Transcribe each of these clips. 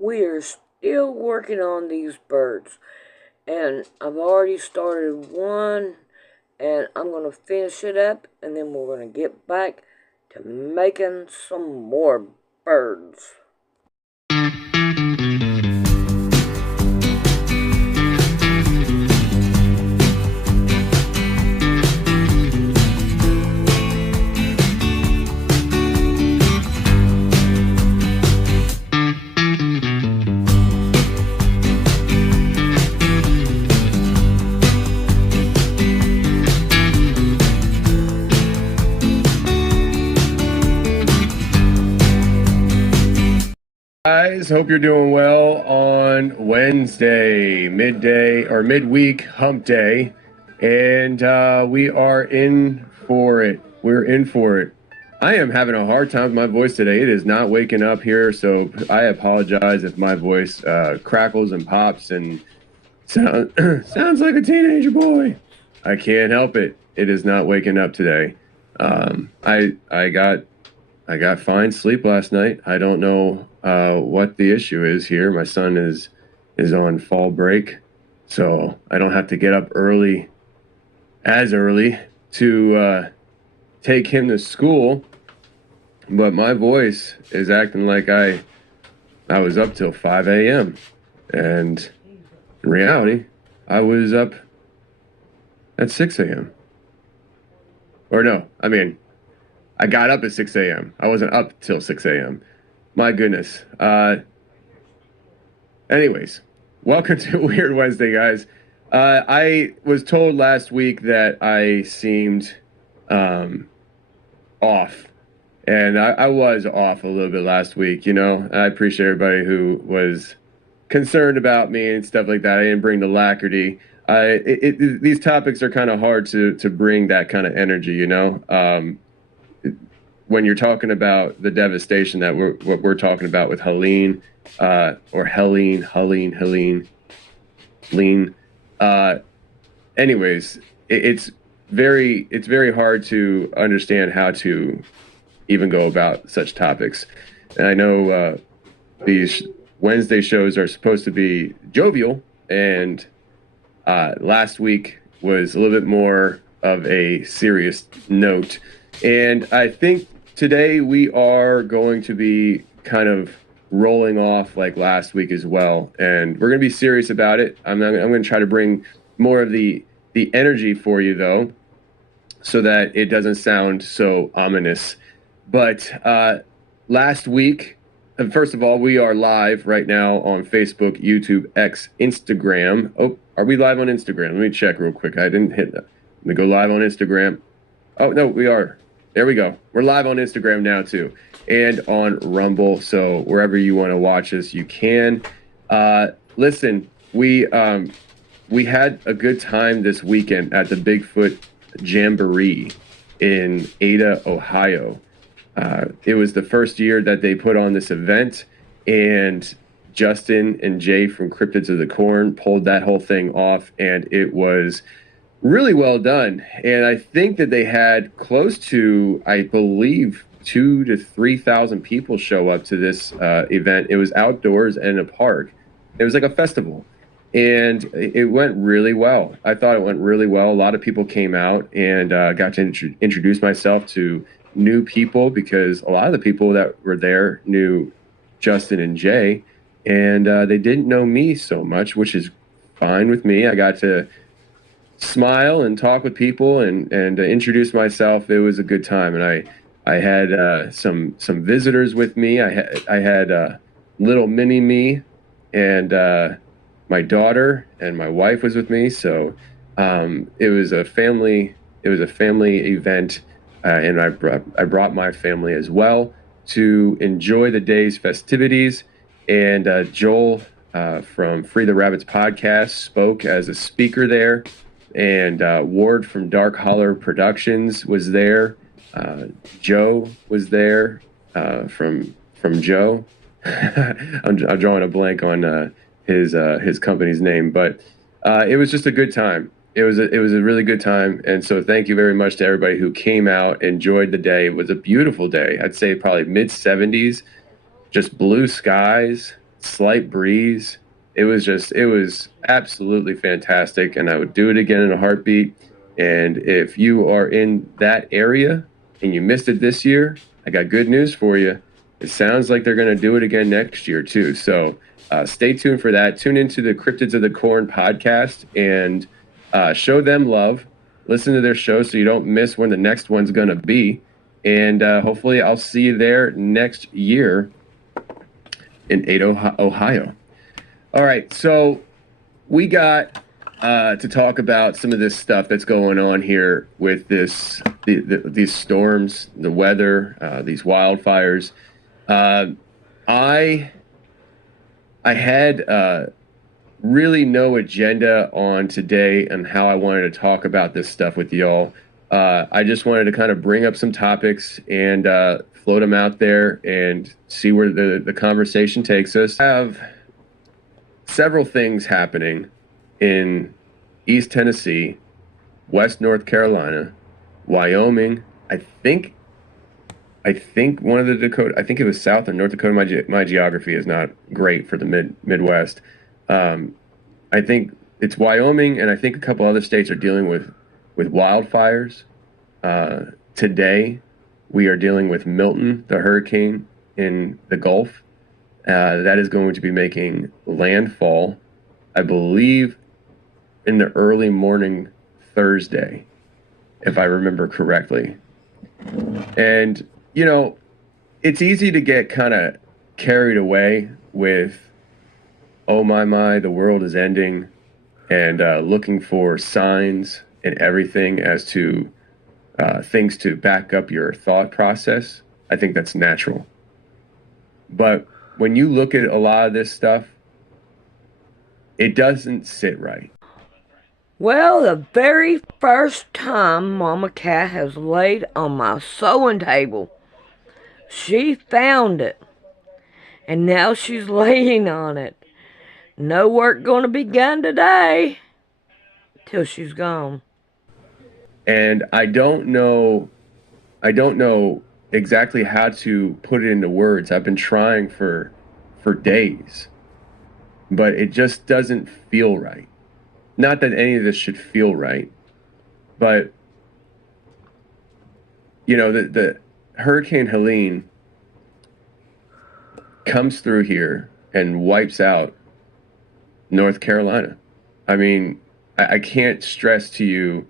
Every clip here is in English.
we are still working on these birds. And I've already started one, and I'm going to finish it up, and then we're going to get back to making some more birds. Guys, hope you're doing well on Wednesday, midday or midweek hump day, and we are in for it. We're in for it. I am having a hard time with my voice today. It is not waking up here, so I apologize if my voice crackles and pops and sounds like a teenager boy. I can't help it. It is not waking up today. I got fine sleep last night. I don't know what the issue is here. My son is on fall break, so I don't have to get up early to take him to school. But my voice is acting like I was up till 5 a.m. And in reality, I was up at 6 a.m. Or no, I mean, I got up at 6 a.m. I wasn't up till 6 a.m. My goodness. Anyways, welcome to Weird Wednesday, guys. I was told last week that I seemed off. And I was off a little bit last week, you know. I appreciate everybody who was concerned about me and stuff like that. I didn't bring the lacquerty. These topics are kind of hard to bring that kind of energy, you know. When you're talking about the devastation that we're talking about with Helene, or Helene. Anyways, it's very hard to understand how to even go about such topics. And I know these Wednesday shows are supposed to be jovial, and last week was a little bit more of a serious note. And I think today we are going to be kind of rolling off like last week as well, and we're going to be serious about it. I'm going to try to bring more of the energy for you, though, so that it doesn't sound so ominous. But last week, first of all, we are live right now on Facebook, YouTube, X, Instagram. Oh, are we live on Instagram? Let me check real quick. I didn't hit that. Let me go live on Instagram. Oh, no, we are. There we go. We're live on Instagram now, too, and on Rumble. So wherever you want to watch us, you can. Listen, we had a good time this weekend at the Bigfoot Jamboree in Ada, Ohio. It was the first year that they put on this event, and Justin and Jay from Cryptids of the Corn pulled that whole thing off, and it was really well done. And I think that they had close to, I believe, 2,000 to 3,000 people show up to this event. It was outdoors and in a park. It was like a festival, and it went really well. I thought it went really well. A lot of people came out, and got to introduce myself to new people, because a lot of the people that were there knew Justin and Jay, and they didn't know me so much, which is fine with me. I got to smile and talk with people and introduce myself. It was a good time, and I had some visitors with me. I had little mini me, and my daughter and my wife was with me. So it was a family event. And I brought my family as well to enjoy the day's festivities. And Joel from Free the Rabbits podcast spoke as a speaker there. And Ward from Dark Holler Productions was there. Joe was there from Joe. I'm drawing a blank on his company's name, but it was just a good time. It was a really good time, and so thank you very much to everybody who came out, enjoyed the day. It was a beautiful day. I'd say probably mid 70s, just blue skies, slight breeze. It was absolutely fantastic, and I would do it again in a heartbeat. And if you are in that area and you missed it this year, I got good news for you. It sounds like they're going to do it again next year too. So stay tuned for that. Tune into the Cryptids of the Corn podcast and show them love. Listen to their show so you don't miss when the next one's going to be. And hopefully I'll see you there next year in Ada, Ohio. All right, so we got to talk about some of this stuff that's going on here with these storms, the weather, these wildfires. I had really no agenda on today and how I wanted to talk about this stuff with y'all. I just wanted to kind of bring up some topics and float them out there and see where the conversation takes us. I have several things happening in East Tennessee, West North Carolina, Wyoming. I think one of the Dakota. I think it was South or North Dakota. My geography is not great for the Midwest. I think it's Wyoming, and I think a couple other states are dealing with wildfires. Today, we are dealing with Milton, the hurricane in the Gulf. That is going to be making landfall, I believe, in the early morning Thursday, if I remember correctly. And, you know, it's easy to get kind of carried away with, oh my, the world is ending, and looking for signs and everything as to things to back up your thought process. I think that's natural. But when you look at a lot of this stuff, it doesn't sit right. Well, the very first time Mama Cat has laid on my sewing table, she found it. And now she's laying on it. No work gonna be done today till she's gone. And I don't know exactly how to put it into words. I've been trying for days, but it just doesn't feel right. Not that any of this should feel right, but you know, the Hurricane Helene comes through here and wipes out North Carolina. I mean, I can't stress to you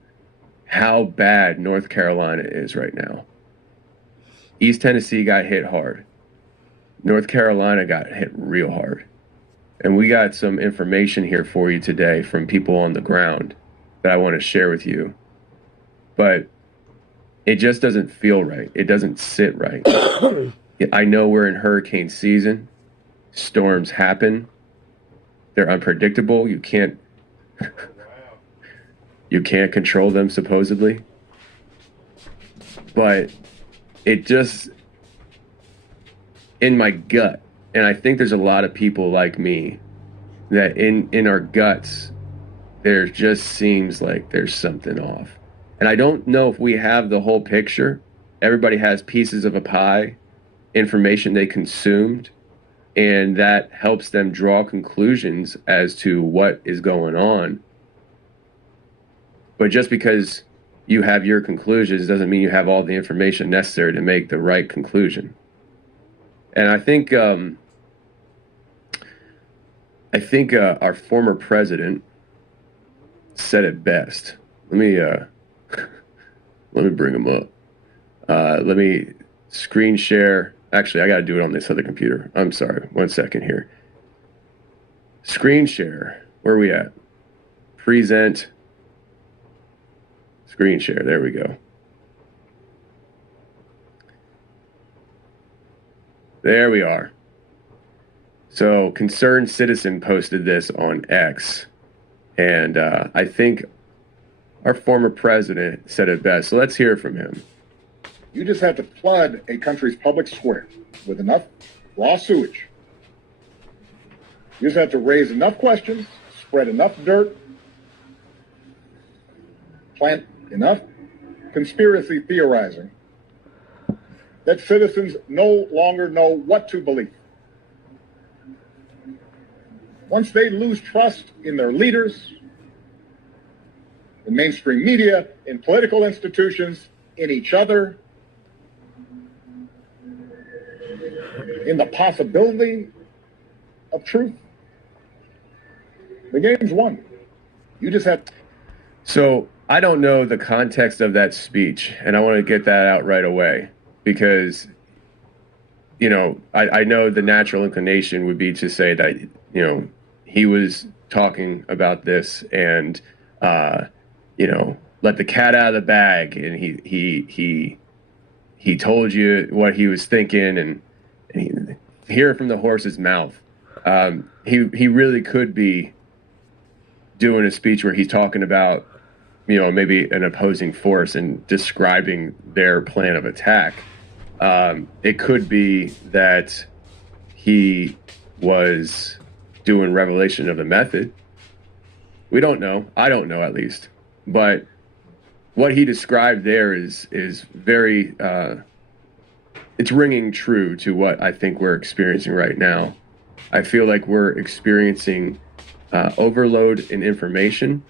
how bad North Carolina is right now. East Tennessee got hit hard. North Carolina got hit real hard. And we got some information here for you today from people on the ground that I want to share with you. But it just doesn't feel right. It doesn't sit right. I know we're in hurricane season. Storms happen. They're unpredictable. You can't control them, supposedly. But it just, in my gut, and I think there's a lot of people like me that in our guts, there just seems like there's something off. And I don't know if we have the whole picture. Everybody has pieces of a pie, information they consumed, and that helps them draw conclusions as to what is going on. But just because you have your conclusions doesn't mean you have all the information necessary to make the right conclusion. And I think our former president said it best. Let me bring him up. Let me screen share. Actually, I got to do it on this other computer. I'm sorry. 1 second here. Screen share. Where are we at? Present. Screen share. There we go. There we are. So, Concerned Citizen posted this on X. And I think our former president said it best. So let's hear from him. You just have to flood a country's public square with enough raw sewage. You just have to raise enough questions, spread enough dirt, plant enough conspiracy theorizing that citizens no longer know what to believe. once they lose trust in their leaders, in mainstream media, in political institutions, in each other, in the possibility of truth, the game's won. You just have. So I don't know the context of that speech, and I want to get that out right away because, I know the natural inclination would be to say that, he was talking about this and, let the cat out of the bag, and he told you what he was thinking, and he hear it from the horse's mouth. He really could be doing a speech where he's talking about, maybe an opposing force and describing their plan of attack. It could be that he was doing revelation of the method. We don't know. I don't know, at least. But what he described there is very, it's ringing true to what I think we're experiencing right now. I feel like we're experiencing overload in information,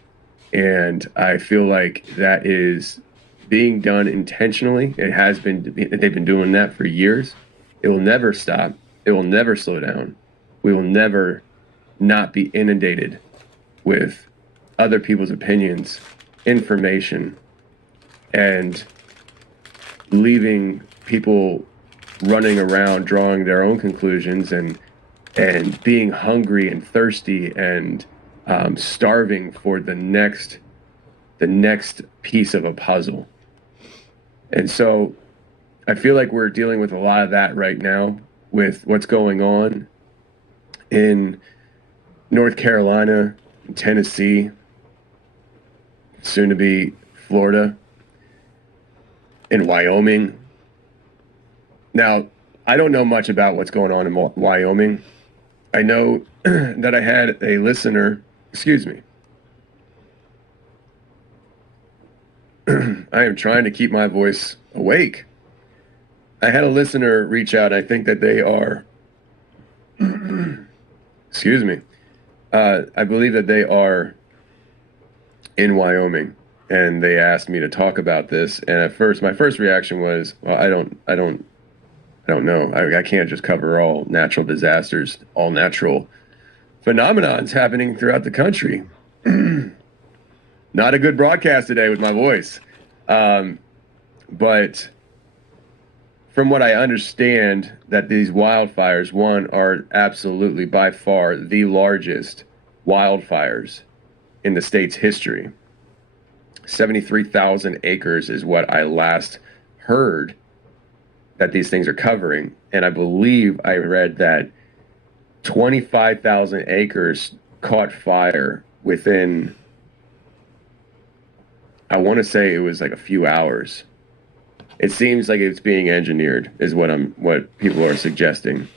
and I feel like that is being done intentionally. It has been. They've been doing that for years. It will never stop. It will never slow down. We will never not be inundated with other people's opinions, information, and leaving people running around drawing their own conclusions and being hungry and thirsty and starving for the next piece of a puzzle. And so I feel like we're dealing with a lot of that right now with what's going on in North Carolina, Tennessee, soon to be Florida, in Wyoming. Now, I don't know much about what's going on in Wyoming. I know that I had a listener, excuse me. I am trying to keep my voice awake. I had a listener reach out. I think that they are, excuse me. I believe that they are in Wyoming, and they asked me to talk about this. And at first, my first reaction was, well, I don't know. I can't just cover all natural disasters, all natural phenomenons happening throughout the country. Not a good broadcast today with my voice. But from what I understand, that these wildfires, one, are absolutely by far the largest wildfires in the state's history. 73,000 acres is what I last heard that these things are covering. And I believe I read that 25,000 acres caught fire within, I want to say it was like a few hours. It seems like it's being engineered, is what people are suggesting.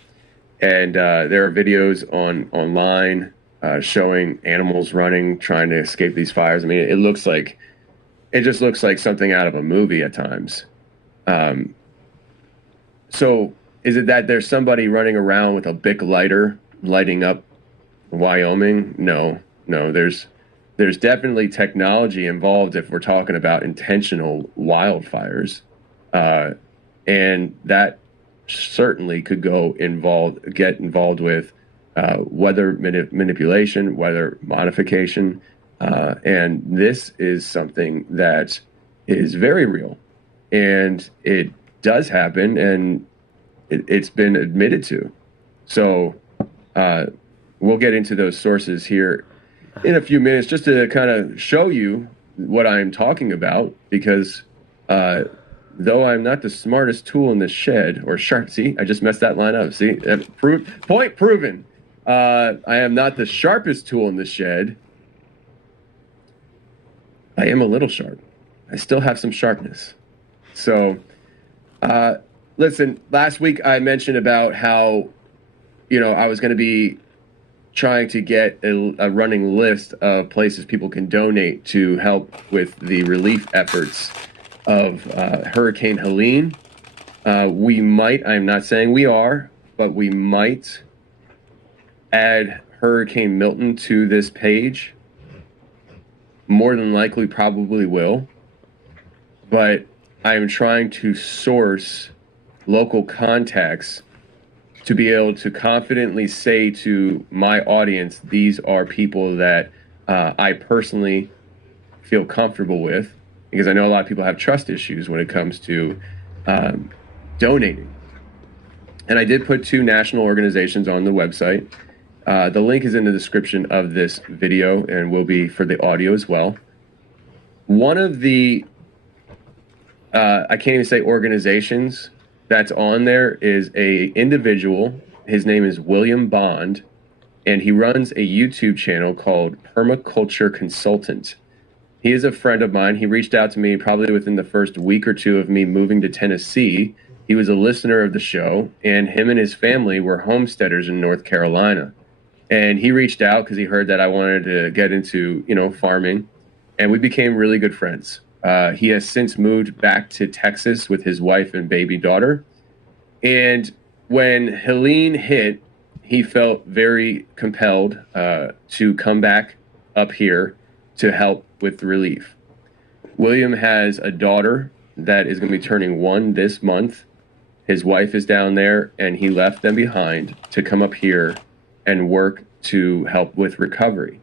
And there are videos online showing animals running, trying to escape these fires. I mean, it just looks like something out of a movie at times. So is it that there's somebody running around with a Bic lighter lighting up Wyoming? No. There's definitely technology involved if we're talking about intentional wildfires. And that certainly could get involved with weather manipulation, weather modification. And this is something that is very real. And it does happen, and it's been admitted to. So we'll get into those sources here in a few minutes just to kind of show you what I'm talking about, because though I'm not the smartest tool in the shed, or sharp, see, I just messed that line up. See, point proven. I am not the sharpest tool in the shed. I am a little sharp. I still have some sharpness. So, listen, last week I mentioned about how, I was going to be trying to get a running list of places people can donate to help with the relief efforts of Hurricane Helene. We might, I'm not saying we are, but we might add Hurricane Milton to this page. More than likely, probably will. But I am trying to source local contacts to be able to confidently say to my audience, these are people that I personally feel comfortable with, because I know a lot of people have trust issues when it comes to donating. And I did put 2 national organizations on the website. The link is in the description of this video and will be for the audio as well. One of the, I can't even say organizations that's on there, is a individual. His name is William Bond, and he runs a YouTube channel called Permaculture Consultant. He is a friend of mine. He reached out to me probably within the first week or 2 of me moving to Tennessee. He was a listener of the show, and him and his family were homesteaders in North Carolina. And he reached out because he heard that I wanted to get into, farming, and we became really good friends. He has since moved back to Texas with his wife and baby daughter. And when Helene hit, he felt very compelled to come back up here to help with relief. William has a daughter that is going to be turning 1 this month. His wife is down there, and he left them behind to come up here and work to help with recovery.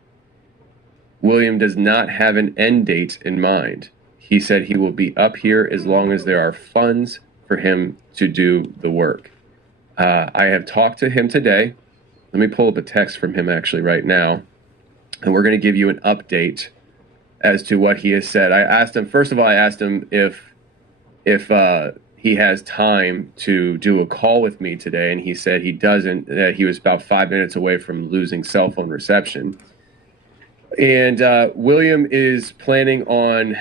William does not have an end date in mind. He said he will be up here as long as there are funds for him to do the work. I have talked to him today. Let me pull up a text from him actually right now, and we're going to give you an update as to what he has said. I asked him, first of all, if he has time to do a call with me today, and he said he doesn't, that he was about 5 minutes away from losing cell phone reception. And William is planning on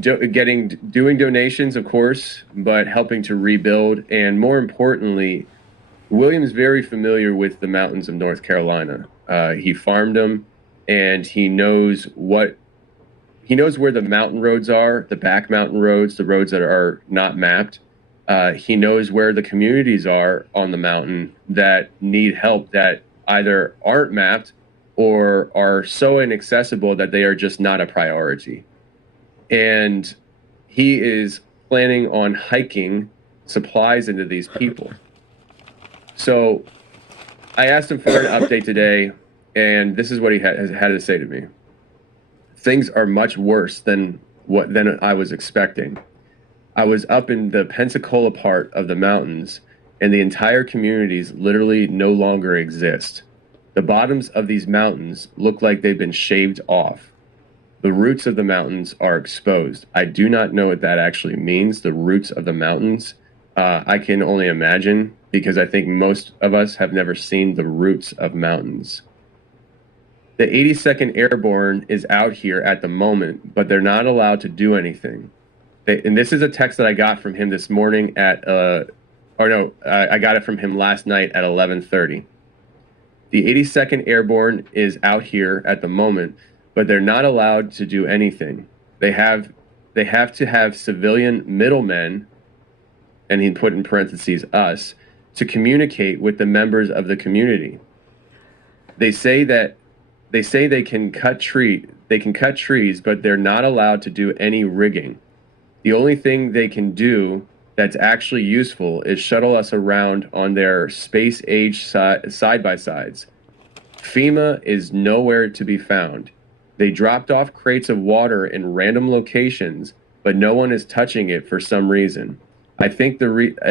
doing donations, of course, but helping to rebuild. And more importantly, William's very familiar with the mountains of North Carolina. He farmed them, and he knows where the mountain roads are, the back mountain roads, the roads that are not mapped. He knows where the communities are on the mountain that need help, that either aren't mapped or are so inaccessible that they are just not a priority. And he is planning on hiking supplies into these people. So I asked him for an update today, and this is what he had to say to me. Things are much worse than I was expecting. I was up in the Pensacola part of the mountains, and the entire communities literally no longer exist. The bottoms of these mountains look like they've been shaved off. The roots of the mountains are exposed. I do not know what that actually means, the roots of the mountains. I can only imagine, because I think most of us have never seen the roots of mountains. The 82nd Airborne is out here at the moment, but they're not allowed to do anything. And this is a text that I got from him this morning I got it from him last night at 11:30. The 82nd Airborne is out here at the moment, but they're not allowed to do anything. They have to have civilian middlemen, and he put in parentheses us, to communicate with the members of the community. They say they can cut trees, but they're not allowed to do any rigging. The only thing they can do that's actually useful is shuttle us around on their space-age side-by-sides. FEMA is nowhere to be found. They dropped off crates of water in random locations, but no one is touching it for some reason. I think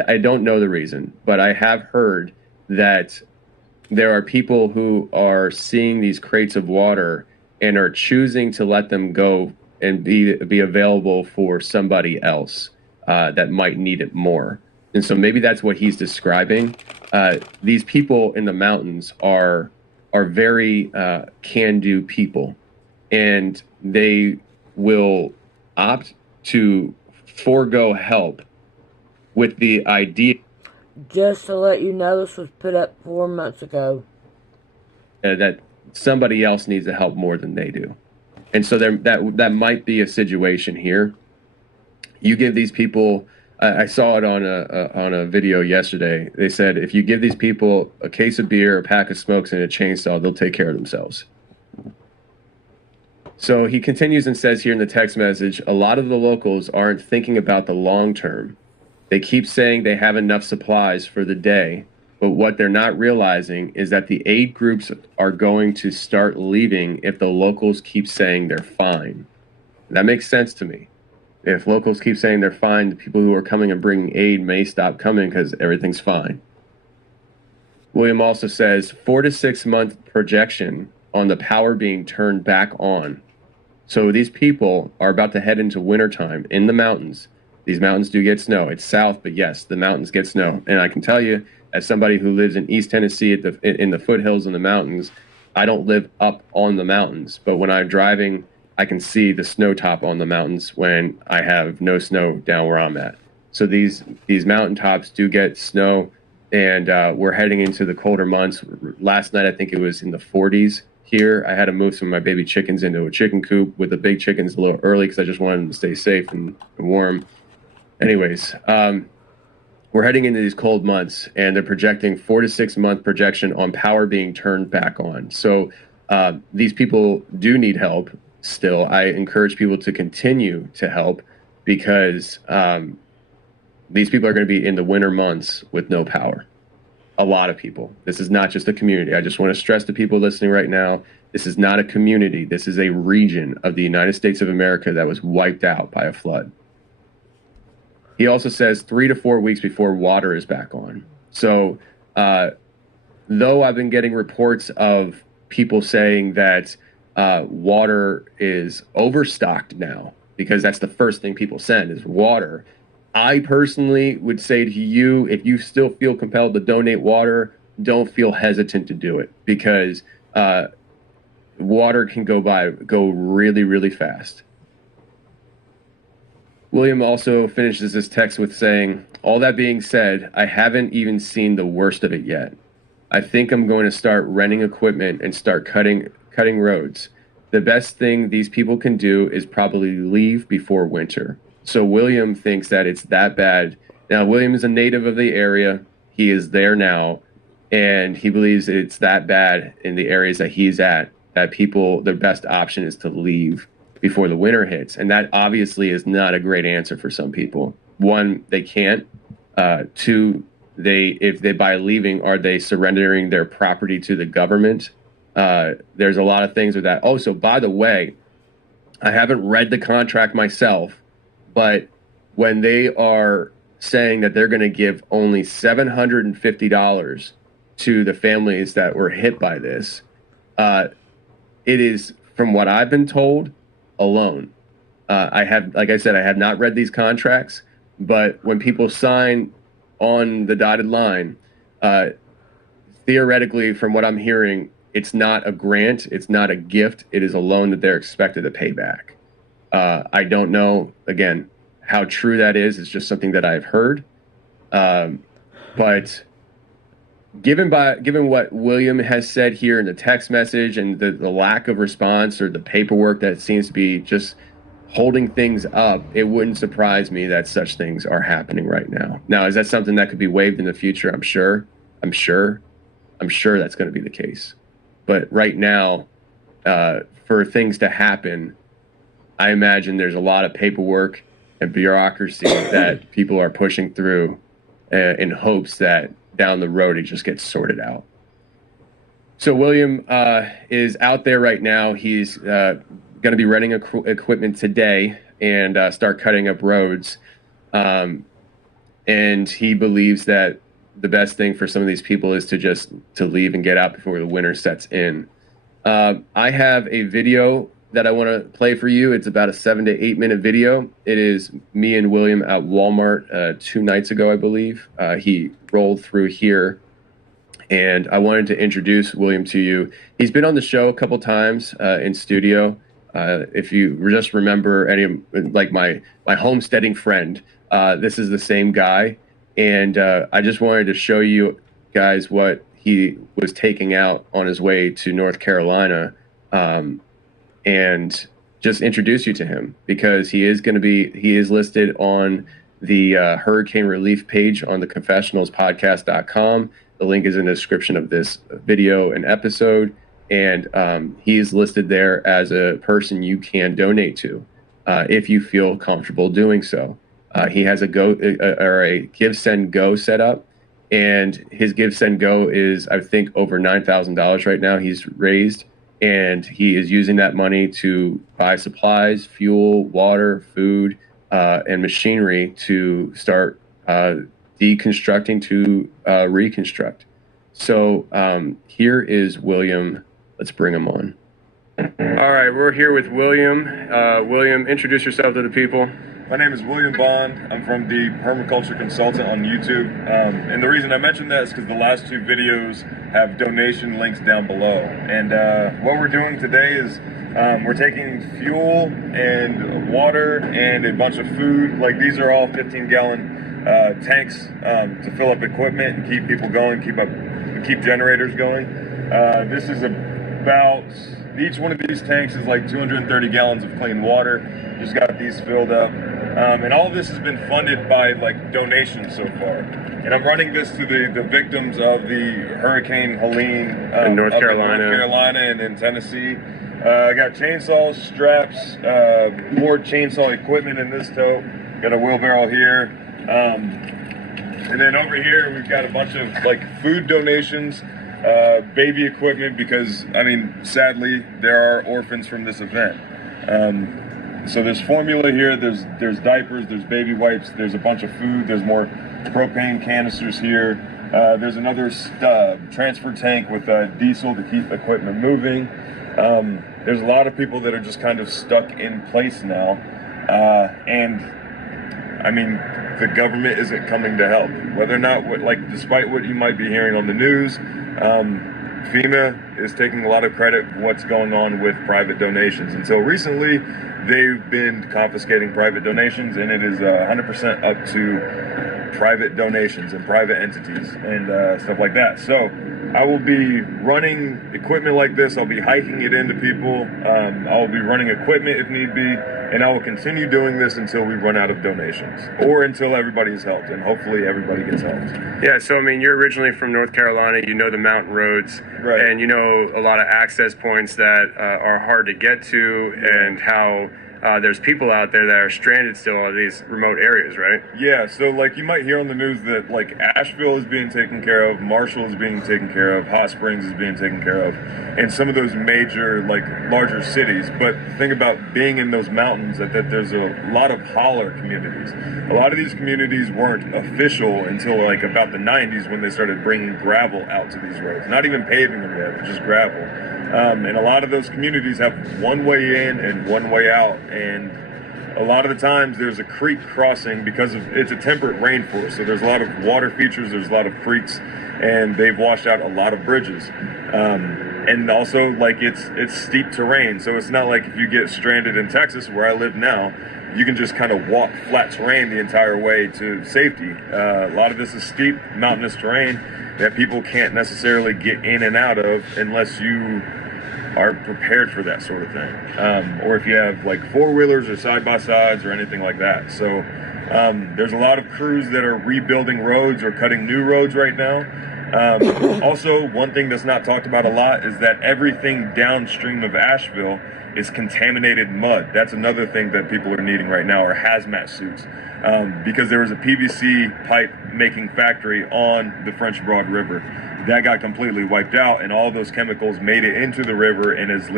I don't know the reason, but I have heard that there are people who are seeing these crates of water and are choosing to let them go and be available for somebody else that might need it more. And so maybe that's what he's describing. These people in the mountains are very can-do people, and they will opt to forego help with the idea. Just to let you know, this was put up 4 months ago. That somebody else needs to help more than they do. And so that might be a situation here. You give these people I saw it on a video yesterday. They said if you give these people a case of beer, a pack of smokes, and a chainsaw, they'll take care of themselves. So he continues and says here in the text message, a lot of the locals aren't thinking about the long term. They keep saying they have enough supplies for the day, but what they're not realizing is that the aid groups are going to start leaving if the locals keep saying they're fine. That makes sense to me. If locals keep saying they're fine, the people who are coming and bringing aid may stop coming because everything's fine. William also says 4 to 6 month projection on the power being turned back on. So these people are about to head into wintertime in the mountains. These mountains do get snow. It's south, but yes, the mountains get snow. And I can tell you, as somebody who lives in East Tennessee in the foothills and the mountains, I don't live up on the mountains. But when I'm driving, I can see the snow top on the mountains when I have no snow down where I'm at. So these mountaintops do get snow, and we're heading into the colder months. Last night, I think it was in the 40s here. I had to move some of my baby chickens into a chicken coop with the big chickens a little early because I just wanted them to stay safe and warm. Anyways, we're heading into these cold months, and they're projecting 4 to 6 month projection on power being turned back on. So these people do need help still. I encourage people to continue to help because these people are going to be in the winter months with no power. A lot of people. This is not just a community. I just want to stress to people listening right now, this is not a community. This is a region of the United States of America that was wiped out by a flood. He also says 3 to 4 weeks before water is back on. So though I've been getting reports of people saying that water is overstocked now, because that's the first thing people send is water, I personally would say to you, if you still feel compelled to donate water, don't feel hesitant to do it, because water can go really, really fast. William also finishes this text with saying, all that being said, I haven't even seen the worst of it yet. I think I'm going to start renting equipment and start cutting roads. The best thing these people can do is probably leave before winter. So William thinks that it's that bad. Now, William is a native of the area. He is there now, and he believes it's that bad in the areas that he's at, that people, their best option is to leave before the winter hits. And that obviously is not a great answer for some people. One, they can't. Two, if they by leaving, are they surrendering their property to the government? There's a lot of things with that. Oh, so by the way, I haven't read the contract myself, but when they are saying that they're going to give only $750 to the families that were hit by this, it is, from what I've been told, a loan. Like I said, I have not read these contracts, but when people sign on the dotted line, theoretically, from what I'm hearing, it's not a grant, it's not a gift, it is a loan that they're expected to pay back. I don't know, again, how true that is. It's just something that I've heard. But given what William has said here in the text message and the lack of response or the paperwork that seems to be just holding things up, it wouldn't surprise me that such things are happening right now. Now, is that something that could be waived in the future? I'm sure that's going to be the case. But right now, for things to happen, I imagine there's a lot of paperwork and bureaucracy that people are pushing through in hopes that down the road it just gets sorted out. So William is out there right now. He's going to be renting equipment today and start cutting up roads. And he believes that the best thing for some of these people is to leave and get out before the winter sets in. I have a video that I want to play for you. It's about a 7 to 8 minute video. It is me and William at Walmart 2 nights ago, I believe. He rolled through here, and I wanted to introduce William to you. He's been on the show a couple times in studio. If you just remember any, like my homesteading friend, this is the same guy. And I just wanted to show you guys what he was taking out on his way to North Carolina, and just introduce you to him, because he is listed on the hurricane relief page on the confessionalspodcast.com. The link is in the description of this video and episode. And he is listed there as a person you can donate to if you feel comfortable doing so. He has a Give Send Go set up, and his Give Send Go is, I think, over $9,000 right now he's raised, and he is using that money to buy supplies, fuel, water, food, and machinery to start deconstructing to reconstruct. So here is William. Let's bring him on. All right, we're here with William. William, introduce yourself to the people. My name is William Bond. I'm from the Permaculture Consultant on YouTube. And the reason I mentioned that is because the last two videos have donation links down below. And what we're doing today is we're taking fuel and water and a bunch of food. Like, these are all 15-gallon tanks to fill up equipment and keep people going, keep generators going. This is about, each one of these tanks is like 230 gallons of clean water. Just got these filled up. And all of this has been funded by like donations so far. And I'm running this to the victims of the Hurricane Helene in North Carolina and in Tennessee. I got chainsaws, straps, more chainsaw equipment in this tote. Got a wheelbarrow here. And then over here we've got a bunch of like food donations, baby equipment, because I mean, sadly, there are orphans from this event. So there's formula here, there's diapers, there's baby wipes, there's a bunch of food, there's more propane canisters here. There's another transfer tank with diesel to keep equipment moving. There's a lot of people that are just kind of stuck in place now. And I mean, the government isn't coming to help. Whether or not, despite what you might be hearing on the news, FEMA is taking a lot of credit for what's going on with private donations. Until recently, they've been confiscating private donations, and it is 100% up to private donations and private entities and stuff like that. So I will be running equipment like this. I'll be hiking it into people. I'll be running equipment if need be, and I will continue doing this until we run out of donations or until everybody is helped, and hopefully everybody gets helped. Yeah, so I mean, you're originally from North Carolina. You know the mountain roads, right, and you know a lot of access points that are hard to get to, and how there's people out there that are stranded still in these remote areas, right? Yeah, so like you might hear on the news that like Asheville is being taken care of, Marshall is being taken care of, Hot Springs is being taken care of, and some of those major, like larger cities. But the thing about being in those mountains that there's a lot of holler communities. A lot of these communities weren't official until like about the 90s when they started bringing gravel out to these roads. Not even paving them yet, just gravel. And a lot of those communities have one way in and one way out, and a lot of the times there's a creek crossing because it's a temperate rainforest, so there's a lot of water features, there's a lot of creeks, and they've washed out a lot of bridges. And also, like, it's steep terrain, so it's not like if you get stranded in Texas, where I live now, you can just kind of walk flat terrain the entire way to safety. A lot of this is steep, mountainous terrain that people can't necessarily get in and out of unless you are prepared for that sort of thing. Or if you have like four-wheelers or side-by-sides or anything like that. So there's a lot of crews that are rebuilding roads or cutting new roads right now. Also, one thing that's not talked about a lot is that everything downstream of Asheville is contaminated mud. That's another thing that people are needing right now, are hazmat suits. Because there was a PVC pipe making factory on the French Broad River. That got completely wiped out, and all of those chemicals made it into the river and have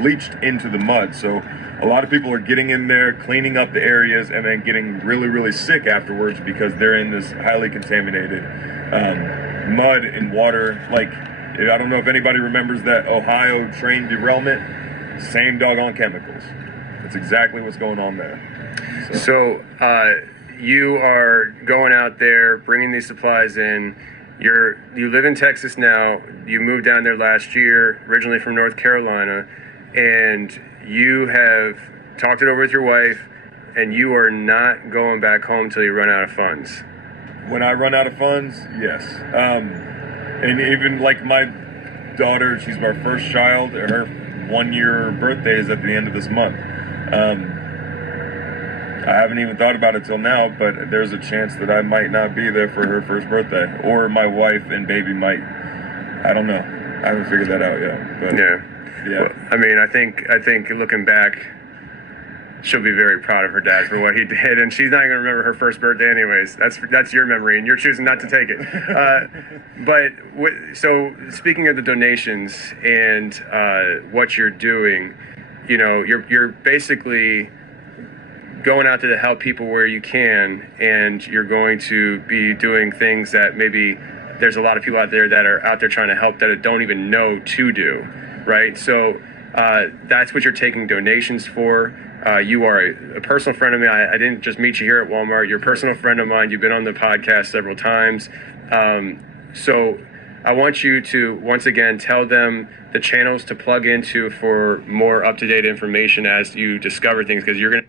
leached into the mud. So a lot of people are getting in there, cleaning up the areas, and then getting really, really sick afterwards because they're in this highly contaminated mud and water. Like, I don't know if anybody remembers that Ohio train derailment. Same doggone chemicals. That's exactly what's going on there. So you are going out there, bringing these supplies in. You live in Texas now. You moved down there last year, originally from North Carolina, and you have talked it over with your wife, and you are not going back home till you run out of funds. When I run out of funds, yes. And even like my daughter, she's our first child. Her 1-year birthday is at the end of this month. I haven't even thought about it till now, but there's a chance that I might not be there for her first birthday, or my wife and baby might. I don't know. I haven't figured that out yet. But Yeah. yeah. Well, I mean, I think looking back, she'll be very proud of her dad for what he did, and she's not going to remember her first birthday anyways. That's your memory, and you're choosing not to take it. So speaking of the donations and what you're doing, you know, you're basically going out to help people where you can, and you're going to be doing things that maybe there's a lot of people out there that are out there trying to help that don't even know to do, right? So that's what you're taking donations for. You are a personal friend of mine. I didn't just meet you here at Walmart. You're a personal friend of mine. You've been on the podcast several times. So I want you to, once again, tell them the channels to plug into for more up-to-date information as you discover things, because you're going to